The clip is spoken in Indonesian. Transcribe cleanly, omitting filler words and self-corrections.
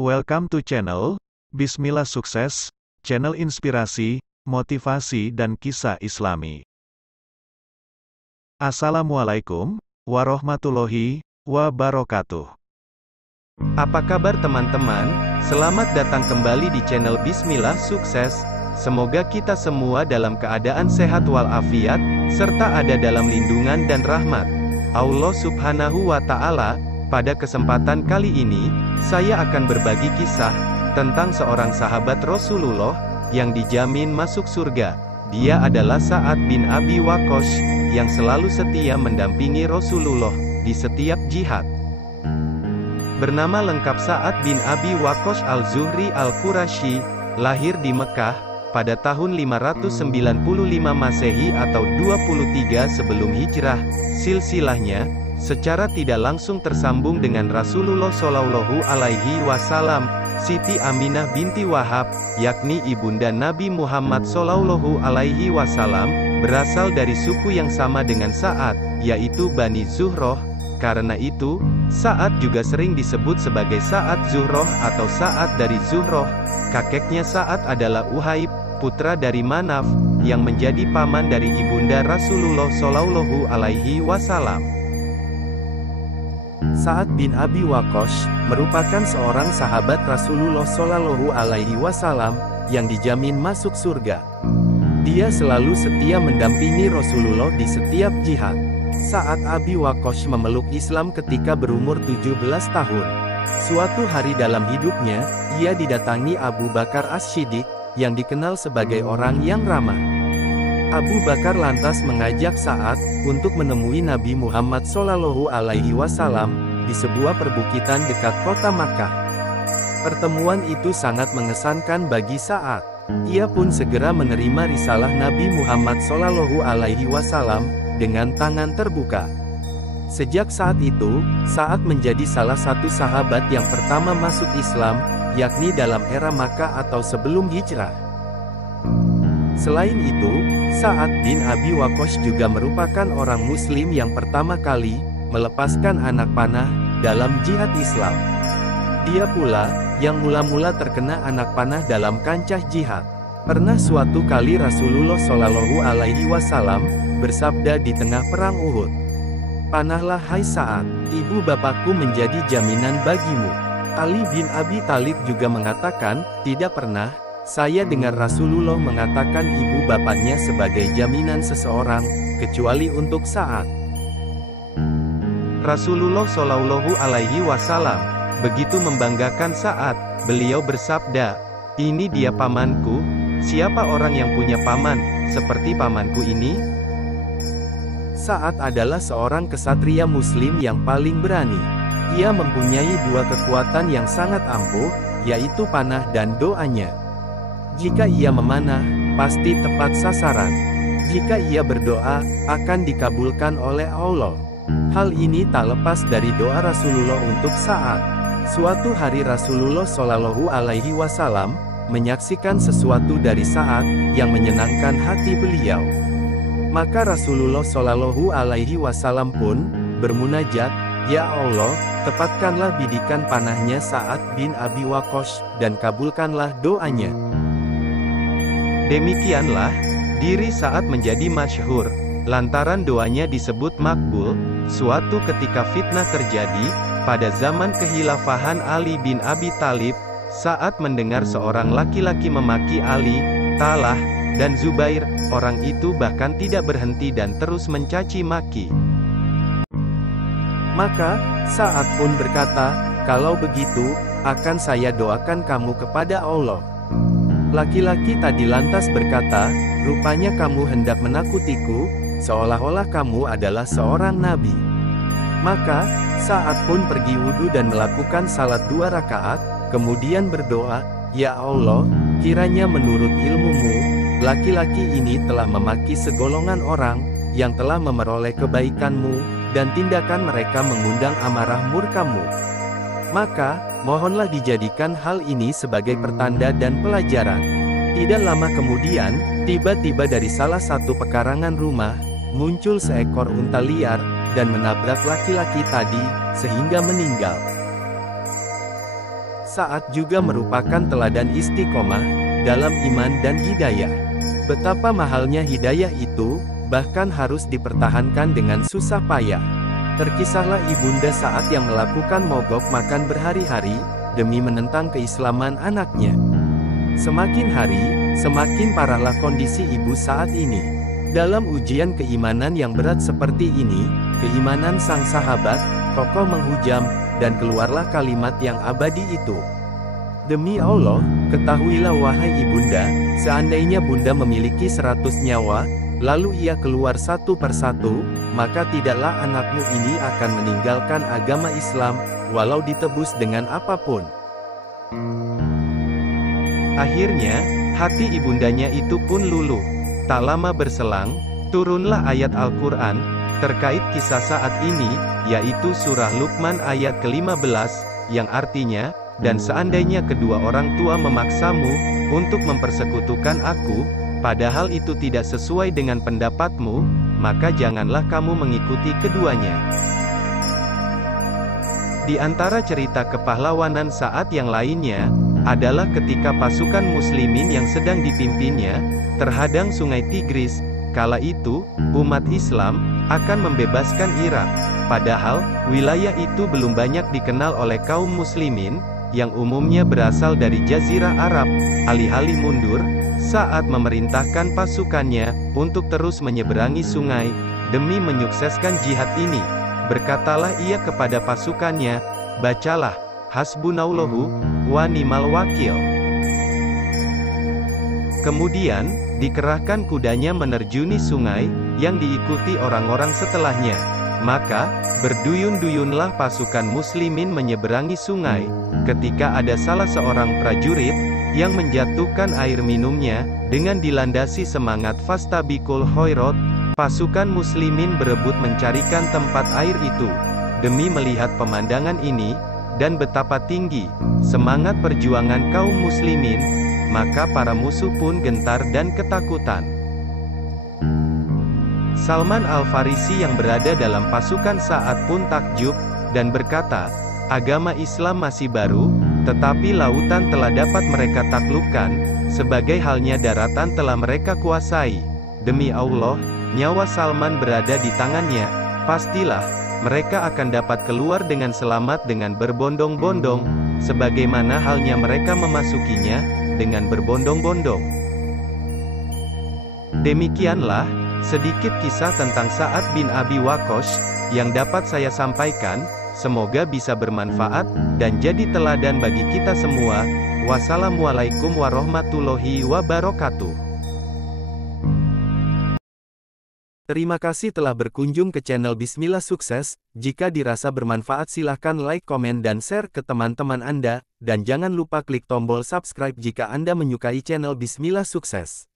Welcome to channel Bismillah Sukses, channel inspirasi, motivasi dan kisah Islami. Assalamualaikum warahmatullahi wabarakatuh. Apa kabar teman-teman? Selamat datang kembali di channel Bismillah Sukses. Semoga kita semua dalam keadaan sehat walafiat, serta ada dalam lindungan dan rahmat Allah Subhanahu wa Ta'ala. Pada kesempatan kali ini, saya akan berbagi kisah tentang seorang sahabat Rasulullah yang dijamin masuk surga. Dia adalah Sa'ad bin Abi Waqqas yang selalu setia mendampingi Rasulullah di setiap jihad. Bernama lengkap Sa'ad bin Abi Waqqas al-Zuhri al-Qurashi, lahir di Mekah pada tahun 595 Masehi atau 23 sebelum Hijrah. Silsilahnya secara tidak langsung tersambung dengan Rasulullah Shallallahu Alaihi Wasallam. Siti Aminah binti Wahab, yakni ibunda Nabi Muhammad Shallallahu Alaihi Wasallam, berasal dari suku yang sama dengan Sa'ad, yaitu Bani Zuhroh. Karena itu, Sa'ad juga sering disebut sebagai Sa'ad Zuhroh atau Sa'ad dari Zuhroh. Kakeknya Sa'ad adalah Uhaib, putra dari Manaf, yang menjadi paman dari ibunda Rasulullah Shallallahu Alaihi Wasallam. Sa'ad bin Abi Waqqas merupakan seorang sahabat Rasulullah Shallallahu Alaihi Wasallam yang dijamin masuk surga. Dia selalu setia mendampingi Rasulullah di setiap jihad. Sa'ad Abi Waqqas memeluk Islam ketika berumur 17 tahun. Suatu hari dalam hidupnya, ia didatangi Abu Bakar As-Siddiq, yang dikenal sebagai orang yang ramah. Abu Bakar lantas mengajak Sa'ad untuk menemui Nabi Muhammad Shallallahu Alaihi Wasallam di sebuah perbukitan dekat kota Makkah. Pertemuan itu sangat mengesankan bagi Sa'ad. Ia pun segera menerima risalah Nabi Muhammad Shallallahu Alaihi Wasallam dengan tangan terbuka. Sejak saat itu, Sa'ad menjadi salah satu sahabat yang pertama masuk Islam, yakni dalam era Makkah atau sebelum hijrah. Selain itu, Sa'ad bin Abi Waqqas juga merupakan orang Muslim yang pertama kali melepaskan anak panah dalam jihad Islam. Dia pula yang mula-mula terkena anak panah dalam kancah jihad. Pernah suatu kali Rasulullah Shallallahu Alaihi Wasallam bersabda di tengah perang Uhud, "Panahlah hai Sa'ad, ibu bapakku menjadi jaminan bagimu." Ali bin Abi Thalib juga mengatakan, "Tidak pernah saya dengar Rasulullah mengatakan ibu bapaknya sebagai jaminan seseorang, kecuali untuk Sa'ad." Rasulullah Shallallahu Alaihi Wasallam begitu membanggakan Sa'ad. Beliau bersabda, "Ini dia pamanku. Siapa orang yang punya paman seperti pamanku ini?" Sa'ad adalah seorang kesatria Muslim yang paling berani. Ia mempunyai dua kekuatan yang sangat ampuh, yaitu panah dan doanya. Jika ia memanah, pasti tepat sasaran. Jika ia berdoa, akan dikabulkan oleh Allah. Hal ini tak lepas dari doa Rasulullah untuk Sa'ad. Suatu hari Rasulullah Shallallahu Alaihi Wasallam menyaksikan sesuatu dari Sa'ad yang menyenangkan hati beliau. Maka Rasulullah Shallallahu Alaihi Wasallam pun bermunajat, "Ya Allah, tepatkanlah bidikan panahnya Sa'ad bin Abi Waqqas dan kabulkanlah doanya." Demikianlah, diri Sa'ad menjadi masyhur, lantaran doanya disebut makbul. Suatu ketika fitnah terjadi, pada zaman kekhilafahan Ali bin Abi Thalib, Sa'ad mendengar seorang laki-laki memaki Ali, Talha, dan Zubair. Orang itu bahkan tidak berhenti dan terus mencaci maki. Maka, Sa'ad pun berkata, "Kalau begitu, akan saya doakan kamu kepada Allah." Laki-laki tadi lantas berkata, "Rupanya kamu hendak menakutiku, seolah-olah kamu adalah seorang nabi." Maka, Sa'ad pun pergi wudhu dan melakukan salat 2 rakaat, kemudian berdoa, "Ya Allah, kiranya menurut ilmumu, laki-laki ini telah memaki segolongan orang, yang telah memeroleh kebaikanmu, dan tindakan mereka mengundang amarah murkamu. Maka, mohonlah dijadikan hal ini sebagai pertanda dan pelajaran." Tidak lama kemudian, tiba-tiba dari salah satu pekarangan rumah, muncul seekor unta liar, dan menabrak laki-laki tadi, sehingga meninggal. Sa'ad juga merupakan teladan istiqomah dalam iman dan hidayah. Betapa mahalnya hidayah itu, bahkan harus dipertahankan dengan susah payah. Terkisahlah ibunda Sa'ad yang melakukan mogok makan berhari-hari, demi menentang keislaman anaknya. Semakin hari, semakin parahlah kondisi ibu Sa'ad ini. Dalam ujian keimanan yang berat seperti ini, keimanan sang sahabat kokoh menghujam, dan keluarlah kalimat yang abadi itu. Demi Allah, ketahuilah wahai ibunda, seandainya bunda memiliki 100 nyawa, lalu ia keluar satu persatu, maka tidaklah anakmu ini akan meninggalkan agama Islam, walau ditebus dengan apapun. Akhirnya, hati ibundanya itu pun luluh. Tak lama berselang, turunlah ayat Al-Quran terkait kisah saat ini, yaitu surah Luqman ayat ke-15, yang artinya, dan seandainya kedua orang tua memaksamu untuk mempersekutukan aku, padahal itu tidak sesuai dengan pendapatmu, maka janganlah kamu mengikuti keduanya. Di antara cerita kepahlawanan Sa'ad yang lainnya, adalah ketika pasukan muslimin yang sedang dipimpinnya, terhadang sungai Tigris. Kala itu, umat Islam akan membebaskan Irak. Padahal, wilayah itu belum banyak dikenal oleh kaum muslimin, yang umumnya berasal dari Jazirah Arab. Alih-alih mundur, Sa'ad memerintahkan pasukannya untuk terus menyeberangi sungai, demi menyukseskan jihad ini. Berkatalah ia kepada pasukannya, bacalah, Hasbunallahu wa ni'mal wakil. Kemudian, dikerahkan kudanya menerjuni sungai, yang diikuti orang-orang setelahnya. Maka, berduyun-duyunlah pasukan muslimin menyeberangi sungai, ketika ada salah seorang prajurit, yang menjatuhkan air minumnya, dengan dilandasi semangat fastabikul khairat, pasukan muslimin berebut mencarikan tempat air itu. Demi melihat pemandangan ini, dan betapa tinggi semangat perjuangan kaum muslimin, maka para musuh pun gentar dan ketakutan. Salman Al-Farisi yang berada dalam pasukan Sa'ad pun takjub, dan berkata, agama Islam masih baru, tetapi lautan telah dapat mereka taklukkan, sebagai halnya daratan telah mereka kuasai. Demi Allah, nyawa Salman berada di tangannya, pastilah, mereka akan dapat keluar dengan selamat dengan berbondong-bondong, sebagaimana halnya mereka memasukinya, dengan berbondong-bondong. Demikianlah, sedikit kisah tentang Sa'ad bin Abi Waqqas, yang dapat saya sampaikan, semoga bisa bermanfaat, dan jadi teladan bagi kita semua. Wassalamualaikum warahmatullahi wabarakatuh. Terima kasih telah berkunjung ke channel Bismillah Sukses. Jika dirasa bermanfaat silahkan like, komen dan share ke teman-teman Anda, dan jangan lupa klik tombol subscribe jika Anda menyukai channel Bismillah Sukses.